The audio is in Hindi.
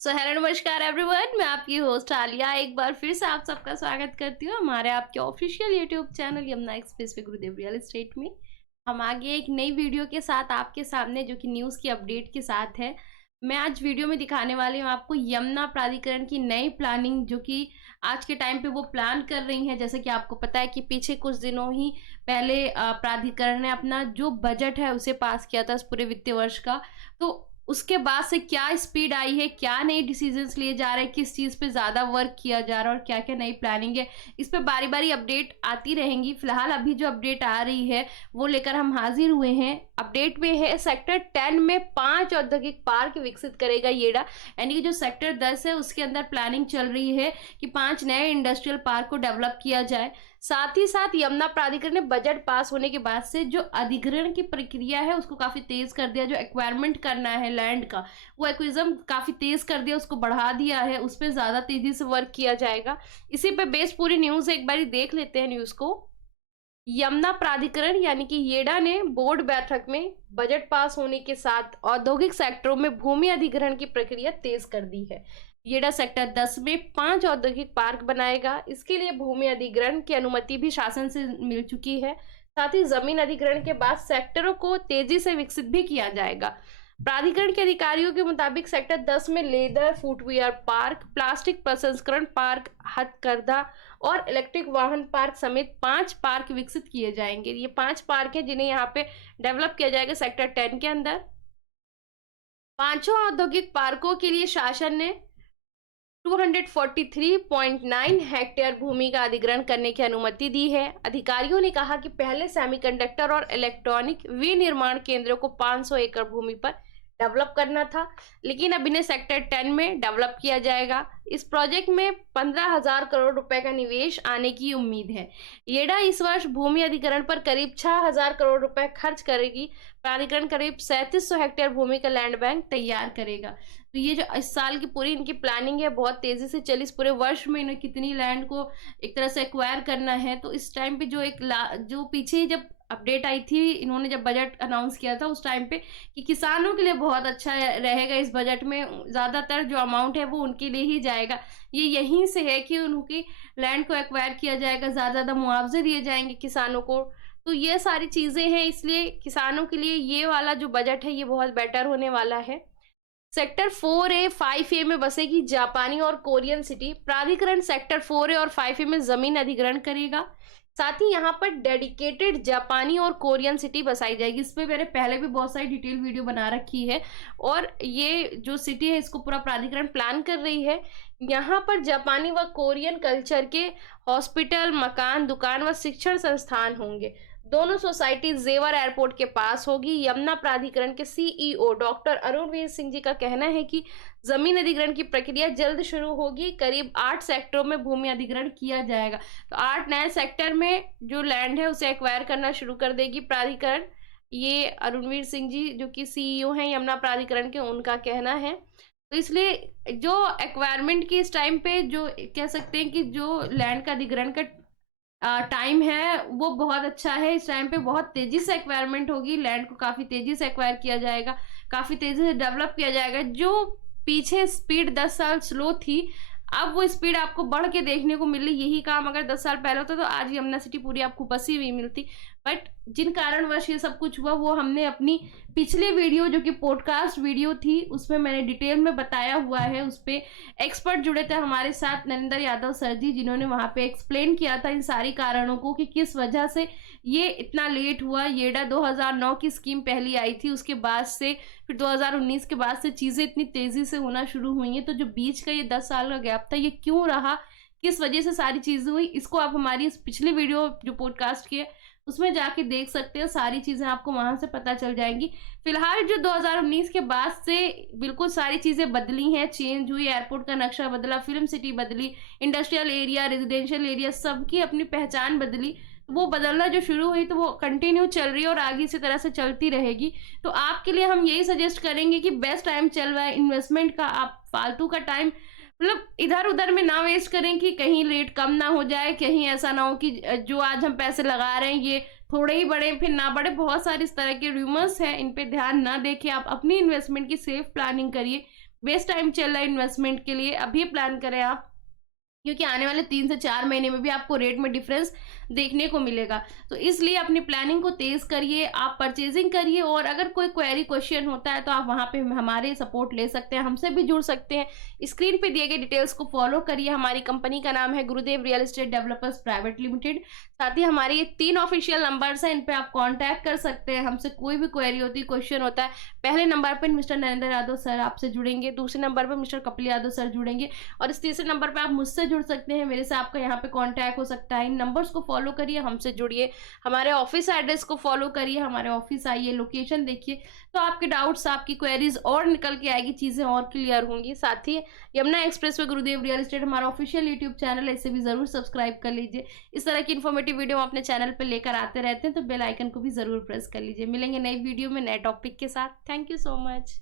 सो हेलो नमस्कार एवरीवन, मैं आपकी होस्ट आलिया एक बार फिर से आप सबका स्वागत करती हूँ हमारे आपके official YouTube channel Yamuna express way गुरुदेव रियल एस्टेट में। हम आगे एक नई वीडियो के साथ आपके सामने जो कि न्यूज़ की अपडेट के साथ है। मैं आज वीडियो में दिखाने वाली हूँ आपको यमुना प्राधिकरण की नई प्लानिंग जो कि आज के टाइम पे वो प्लान कर रही है। जैसे कि आपको पता है कि पीछे कुछ दिनों ही पहले प्राधिकरण ने अपना जो बजट है उसे पास किया था इस पूरे वित्तीय वर्ष का। तो उसके बाद से क्या स्पीड आई है, क्या नए डिसीजंस लिए जा रहे हैं, किस चीज़ पे ज़्यादा वर्क किया जा रहा है और क्या-क्या नई प्लानिंग है, इस पे बारी-बारी अपडेट आती रहेंगी। फिलहाल अभी जो अपडेट आ रही है, वो लेकर हम हाजिर हुए हैं। अपडेट में है सेक्टर 10 में 5 औद्योगिक पार्क विकसित करेगा येडा। यानी कि जो सेक्टर 10 है उसके अंदर प्लानिंग चल रही है कि 5 नए इंडस्ट्रियल पार्क को डेवलप किया जाए। साथ ही साथ यमुना प्राधिकरण ने बजट पास होने के बाद से जो अधिग्रहण की प्रक्रिया है उसको काफी तेज कर दिया। जो एक्वायरमेंट करना है लैंड का, वो एक्विजिशन काफी तेज कर दिया, उसको बढ़ा दिया है, उस पर ज्यादा तेजी से वर्क किया जाएगा। इसी पे बेस पूरी न्यूज एक बार देख लेते हैं न्यूज को। यमुना प्राधिकरण यानी कि येडा ने बोर्ड बैठक में बजट पास होने के साथ औद्योगिक सेक्टरों में भूमि अधिग्रहण की प्रक्रिया तेज कर दी है। येडा सेक्टर 10 में 5 औद्योगिक पार्क बनाएगा। इसके लिए भूमि अधिग्रहण की अनुमति भी शासन से मिल चुकी है। साथ ही जमीन अधिग्रहण के बाद सेक्टरों को तेजी से विकसित भी किया जाएगा। प्राधिकरण के अधिकारियों के मुताबिक सेक्टर 10 में लेदर फुटवियर पार्क, प्लास्टिक प्रसंस्करण पार्क, हथकरघा और इलेक्ट्रिक वाहन पार्क समेत 5 पार्क विकसित किए जाएंगे। ये 5 पार्क हैं जिन्हें यहाँ पे डेवलप किया जाएगा सेक्टर 10 के अंदर। पांचों औद्योगिक पार्कों के लिए शासन ने 243.9 हेक्टेयर भूमि का अधिग्रहण करने की अनुमति दी है। अधिकारियों ने कहा कि पहले सेमीकंडक्टर और इलेक्ट्रॉनिक विनिर्माण केंद्रों को 500 एकड़ भूमि पर डेवलप करना था, लेकिन अब इन्हें सेक्टर 10 में डेवलप किया जाएगा। इस प्रोजेक्ट में 15,000 करोड़ रुपए का निवेश आने की उम्मीद है। येडा इस वर्ष भूमि अधिग्रहण पर करीब 6,000 करोड़ रुपए खर्च करेगी। प्राधिकरण करीब 3700 हेक्टेयर भूमि का लैंड बैंक तैयार करेगा। तो ये जो इस साल की पूरी इनकी प्लानिंग है बहुत तेजी से चली। इस पूरे वर्ष में इन्हें कितनी लैंड को एक तरह से एक्वायर करना है। तो इस टाइम पे जो पीछे जब अपडेट आई थी, इन्होंने जब बजट अनाउंस किया था उस टाइम पे, कि किसानों के लिए बहुत अच्छा रहेगा। इस बजट में ज्यादातर जो अमाउंट है वो उनके लिए ही जाएगा। ये यहीं से है कि उनकी लैंड को एक्वायर किया जाएगा, ज्यादा मुआवजे दिए जाएंगे किसानों को। तो ये सारी चीजें हैं, इसलिए किसानों के लिए ये वाला जो बजट है ये बहुत बेटर होने वाला है। सेक्टर 4A 5A में बसेगी जापानी और कोरियन सिटी। प्राधिकरण सेक्टर 4A और 5A में जमीन अधिग्रहण करेगा। साथ ही यहाँ पर डेडिकेटेड जापानी और कोरियन सिटी बसाई जाएगी। इस पे मैंने पहले भी बहुत सारी डिटेल वीडियो बना रखी है और ये जो सिटी है इसको पूरा प्राधिकरण प्लान कर रही है। यहाँ पर जापानी व कोरियन कल्चर के हॉस्पिटल, मकान, दुकान व शिक्षण संस्थान होंगे। दोनों सोसाइटी जेवर एयरपोर्ट के पास होगी। यमुना प्राधिकरण के सीईओ डॉक्टर अरुणवीर सिंह जी का कहना है कि जमीन अधिग्रहण की प्रक्रिया जल्द शुरू होगी। करीब 8 सेक्टरों में भूमि अधिग्रहण किया जाएगा। तो 8 नए सेक्टर में जो लैंड है उसे एक्वायर करना शुरू कर देगी प्राधिकरण। ये अरुणवीर सिंह जी जो कि सीईओ हैं यमुना प्राधिकरण के, उनका कहना है। तो इसलिए जो एक्वायरमेंट की इस टाइम पे जो कह सकते हैं कि जो लैंड का अधिग्रहण का टाइम है वो बहुत अच्छा है। इस टाइम पे बहुत तेजी से एक्वायरमेंट होगी, लैंड को काफी तेजी से एक्वायर किया जाएगा, काफी तेजी से डेवलप किया जाएगा। जो पीछे स्पीड 10 साल स्लो थी, अब वो स्पीड आपको बढ़ के देखने को मिली। यही काम अगर 10 साल पहले होता तो आज यमुना सिटी पूरी आपको बसी हुई मिलती। बट जिन कारणवश ये सब कुछ हुआ वो हमने अपनी पिछले वीडियो जो कि पॉडकास्ट वीडियो थी उसमें मैंने डिटेल में बताया हुआ है। उस पर एक्सपर्ट जुड़े थे हमारे साथ, नरेंद्र यादव सर जी, जिन्होंने वहां पे एक्सप्लेन किया था इन सारी कारणों को कि किस वजह से ये इतना लेट हुआ। येडा 2009 की स्कीम पहली आई थी, उसके बाद से फिर 2019 के बाद से चीजें इतनी तेजी से होना शुरू हुई हैं। तो जो बीच का ये 10 साल का गैप था ये क्यों रहा, किस वजह से सारी चीजें हुई, इसको आप हमारी इस पिछली वीडियो जो पॉडकास्ट की है उसमें जाके देख सकते हो। सारी चीजें आपको वहां से पता चल जाएंगी। फिलहाल जो 2019 के बाद से बिल्कुल सारी चीजें बदली हैं, चेंज हुई। एयरपोर्ट का नक्शा बदला, फिल्म सिटी बदली, इंडस्ट्रियल एरिया, रेजिडेंशियल एरिया, सबकी अपनी पहचान बदली। वो बदलना जो शुरू हुई तो वो कंटिन्यू चल रही है और आगे इसी तरह से चलती रहेगी। तो आपके लिए हम यही सजेस्ट करेंगे कि बेस्ट टाइम चल रहा है इन्वेस्टमेंट का। आप फालतू का टाइम मतलब इधर उधर में ना वेस्ट करें कि कहीं रेट कम ना हो जाए, कहीं ऐसा ना हो कि जो आज हम पैसे लगा रहे हैं ये थोड़े ही बढ़े फिर ना बढ़े। बहुत सारे इस तरह के रूमर्स हैं, इन पे ध्यान ना देके आप अपनी इन्वेस्टमेंट की सेफ प्लानिंग करिए। बेस्ट टाइम चल रहा है इन्वेस्टमेंट के लिए, अभी प्लान करें आप, क्योंकि आने वाले 3 से 4 महीने में भी आपको रेट में डिफरेंस देखने को मिलेगा। तो इसलिए अपनी प्लानिंग को तेज करिए, आप परचेजिंग करिए, और अगर कोई क्वेरी क्वेश्चन होता है तो आप वहाँ पे हमारे सपोर्ट ले सकते हैं, हमसे भी जुड़ सकते हैं। स्क्रीन पे दिए गए डिटेल्स को फॉलो करिए। हमारी कंपनी का नाम है गुरुदेव real estate developers private limited. साथ ही हमारे ये 3 ऑफिशियल नंबर्स हैं, इन पे आप कॉन्टैक्ट कर सकते हैं। हमसे कोई भी क्वेरी होती है, क्वेश्चन होता है, पहले नंबर पर मिस्टर नरेंद्र यादव सर आपसे जुड़ेंगे, दूसरे नंबर पर मिस्टर कपिल यादव सर जुड़ेंगे, और इस तीसरे नंबर पर आप मुझसे जुड़ सकते हैं, मेरे से आपका यहाँ पे कांटेक्ट हो सकता है। इन नंबर्स को फॉलो करिए, हमसे जुड़िए, हमारे ऑफिस एड्रेस को फॉलो करिए, हमारे ऑफिस आइए, लोकेशन देखिए, तो आपके डाउट्स, आपकी क्वेरीज और निकल के आएगी, चीज़ें और क्लियर होंगी। साथ ही यमुना एक्सप्रेस वे गुरुदेव रियल एस्टेट हमारा ऑफिशियल यूट्यूब चैनल है, इसे भी जरूर सब्सक्राइब कर लीजिए। इस तरह की इन्फॉर्मेटिव वीडियो हम अपने चैनल पर लेकर आते रहते हैं, तो बेल आइकन को भी जरूर प्रेस कर लीजिए। मिलेंगे नई वीडियो में नए टॉपिक के साथ। Thank you so much.